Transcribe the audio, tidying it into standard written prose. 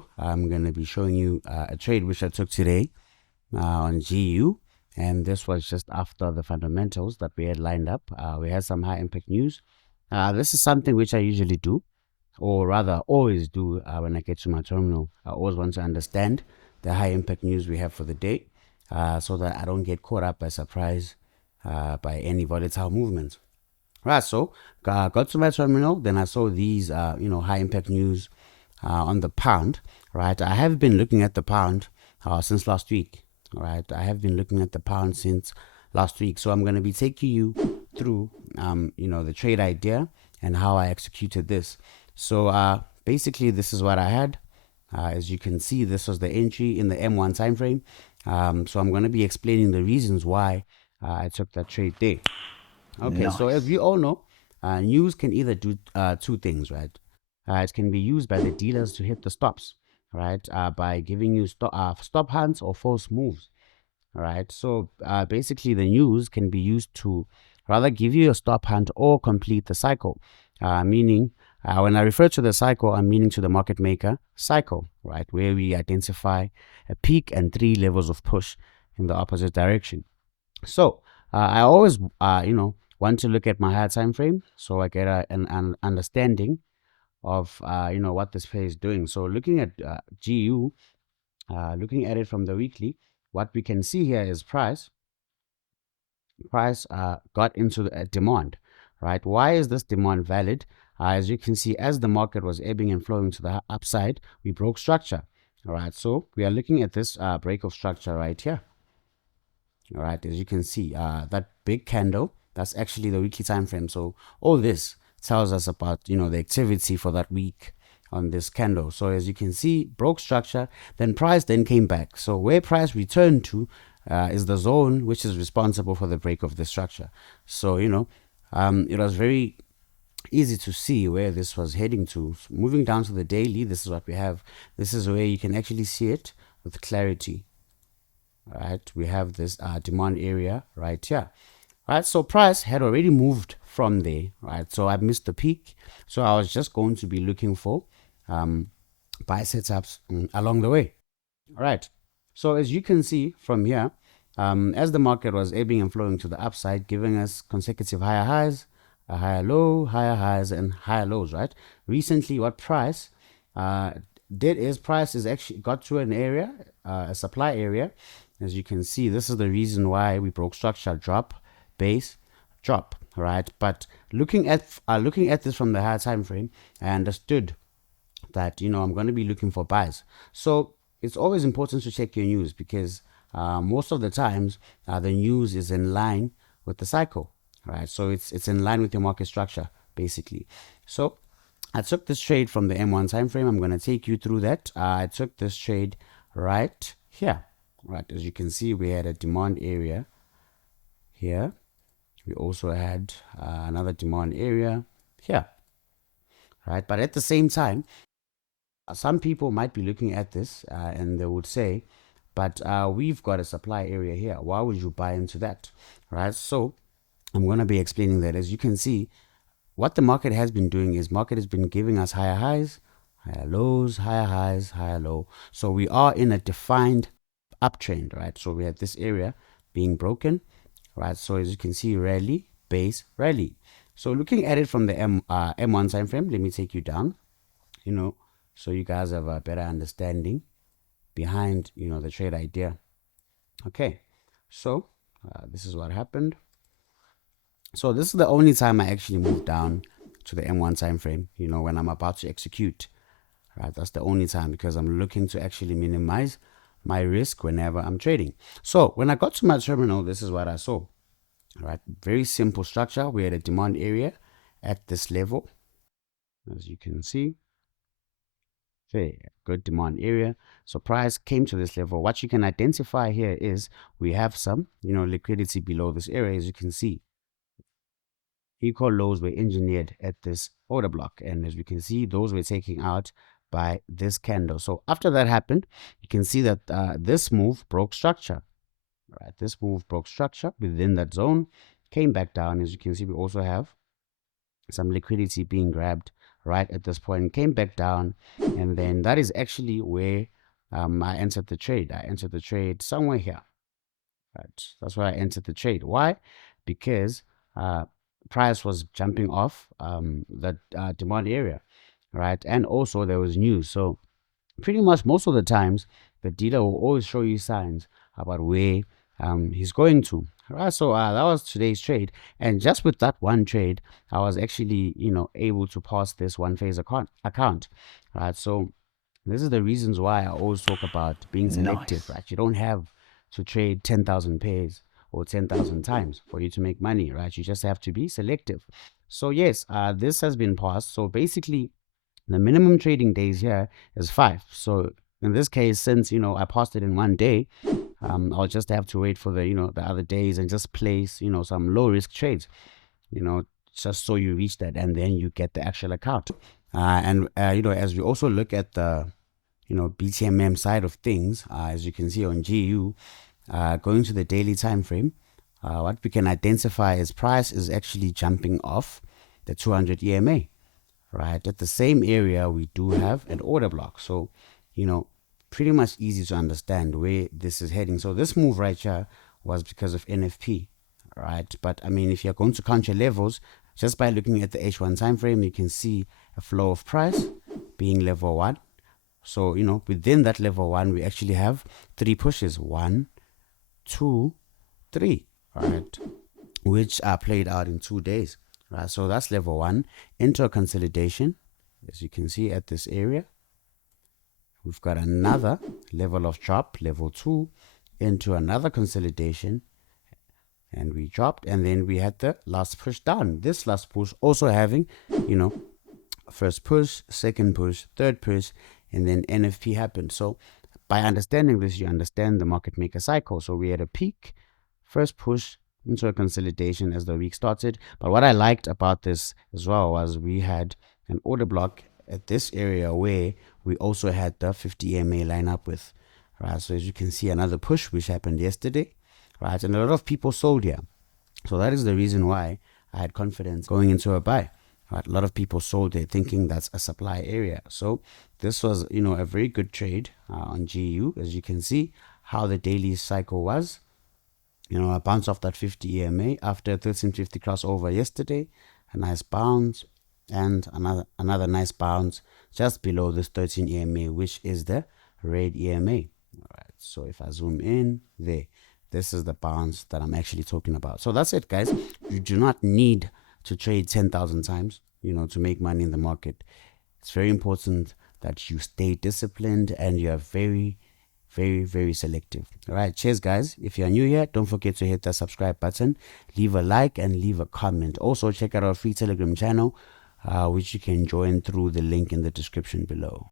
video, I'm going to be showing you a trade which I took today on GU, and this was just after the fundamentals that we had lined up. We had some high impact news. This is something which I usually do, or rather always do when I get to my terminal. I always want to understand the high impact news we have for the day, so that I don't get caught up by surprise by any volatile movements. Right, so got to my terminal, then I saw these high impact news on the pound. Right, I have been looking at the pound since last week. Right, I have been looking at the pound since last week, so I'm going to be taking you through the trade idea and how I executed this. So basically this is what I had. As you can see, this was the entry in the M1 time frame. So I'm going to be explaining the reasons why I took that trade there. Okay, Nice. so as we all know, news can either do two things, right? It can be used by the dealers to hit the stops, right? By giving you stop hunts or false moves, right? So basically, the news can be used to rather give you a stop hunt or complete the cycle, meaning when I refer to the cycle, I'm meaning to the market maker cycle, right? Where we identify a peak and 3 levels of push in the opposite direction. So I always, want to look at my higher time frame so I get an understanding of, what this pair is doing. So looking at GU, looking at it from the weekly, what we can see here is price got into the demand, right? Why is this demand valid? As you can see, as the market was ebbing and flowing to the upside, we broke structure. All right, so we are looking at this break of structure right here. All right, as you can see, that big candle, that's actually the weekly time frame. So all this tells us about the activity for that week on this candle. So as you can see, broke structure, then price then came back. So where price returned to is the zone which is responsible for the break of the structure. So it was very easy to see where this was heading to. So moving down to the daily, this is what we have. This is where you can actually see it with clarity. Right, we have this demand area right here. Right, so price had already moved from there. Right, so I missed the peak, so I was just going to be looking for buy setups along the way. All right, so as you can see from here, as the market was ebbing and flowing to the upside, giving us consecutive higher highs, a higher low, higher highs, and higher lows. Right, recently what price did is price is actually got to an area, a supply area. As you can see, this is the reason why we broke structure, drop, base, drop, right? But looking at this from the higher time frame, I understood that I'm going to be looking for buys. So it's always important to check your news, because most of the times the news is in line with the cycle, right? So it's in line with your market structure, basically. So I took this trade from the M1 time frame. I'm going to take you through that. I took this trade right here. Right, as you can see, we had a demand area here. We also had another demand area here. Right, but at the same time, some people might be looking at this and they would say, but we've got a supply area here. Why would you buy into that? Right, so I'm going to be explaining that. As you can see, what the market has been doing is market has been giving us higher highs, higher lows, higher highs, higher low. So we are in a defined uptrend, right? So we have this area being broken, right? So as you can see, rally, base, rally. So looking at it from the M1 time frame, let me take you down, so you guys have a better understanding behind the trade idea. Okay, so this is what happened. So this is the only time I actually moved down to the M1 time frame, when I'm about to execute, right? That's the only time, because I'm looking to actually minimize my risk whenever I'm trading. So when I got to my terminal, this is what I saw. All right, very simple structure. We had a demand area at this level, as you can see. Very good demand area. So price came to this level. What you can identify here is we have some liquidity below this area. As you can see, equal lows were engineered at this order block, and as we can see, those were taken out by this candle. So after that happened, you can see that this move broke structure. Right, this move broke structure within that zone, came back down. As you can see, we also have some liquidity being grabbed right at this point, came back down, and then that is actually where I entered the trade. I entered the trade somewhere here. Right, that's where I entered the trade. Why? Because price was jumping off that demand area, right? And also there was news. So pretty much most of the times, the dealer will always show you signs about where he's going to. Right, so that was today's trade, and just with that one trade, I was actually able to pass this one phase account. Right, so this is the reasons why I always talk about being selective. Nice. Right, you don't have to trade 10,000 pairs or 10,000 times for you to make money. Right, you just have to be selective. So yes, this has been passed. So basically, the minimum trading days here is 5. So in this case, since I passed it in one day, I'll just have to wait for the other days and just place some low risk trades, just so you reach that, and then you get the actual account. And as we also look at the BTMM side of things, as you can see on GU, going to the daily time frame, what we can identify is price is actually jumping off the 200 EMA. Right at the same area, we do have an order block. So pretty much easy to understand where this is heading. So this move right here was because of NFP, right? But I mean, if you're going to count your levels just by looking at the H1 time frame, you can see a flow of price being level 1. So within that level 1, we actually have 3 pushes: 1, 2, 3, right, which are played out in 2 days. Right, so that's level 1 into a consolidation. As you can see at this area, we've got another level of drop, level 2, into another consolidation, and we dropped, and then we had the last push down. This last push also having first push, second push, third push, and then NFP happened. So by understanding this, you understand the market maker cycle. So we had a peak, first push into a consolidation as the week started. But what I liked about this as well was we had an order block at this area where we also had the 50 EMA line up with, right? So as you can see, another push which happened yesterday, right? And a lot of people sold here. So that is the reason why I had confidence going into a buy. Right? A lot of people sold there thinking that's a supply area. So this was, a very good trade on GU. As you can see how the daily cycle was. A bounce off that 50 EMA after 1350 crossover yesterday, a nice bounce, and another nice bounce just below this 13 EMA, which is the red EMA. All right, so if I zoom in there, this is the bounce that I'm actually talking about. So that's it, guys. You do not need to trade 10,000 times, to make money in the market. It's very important that you stay disciplined and you are very, very, very selective. All right, cheers, guys. If you're new here, don't forget to hit that subscribe button, leave a like, and leave a comment. Also, check out our free Telegram channel, which you can join through the link in the description below.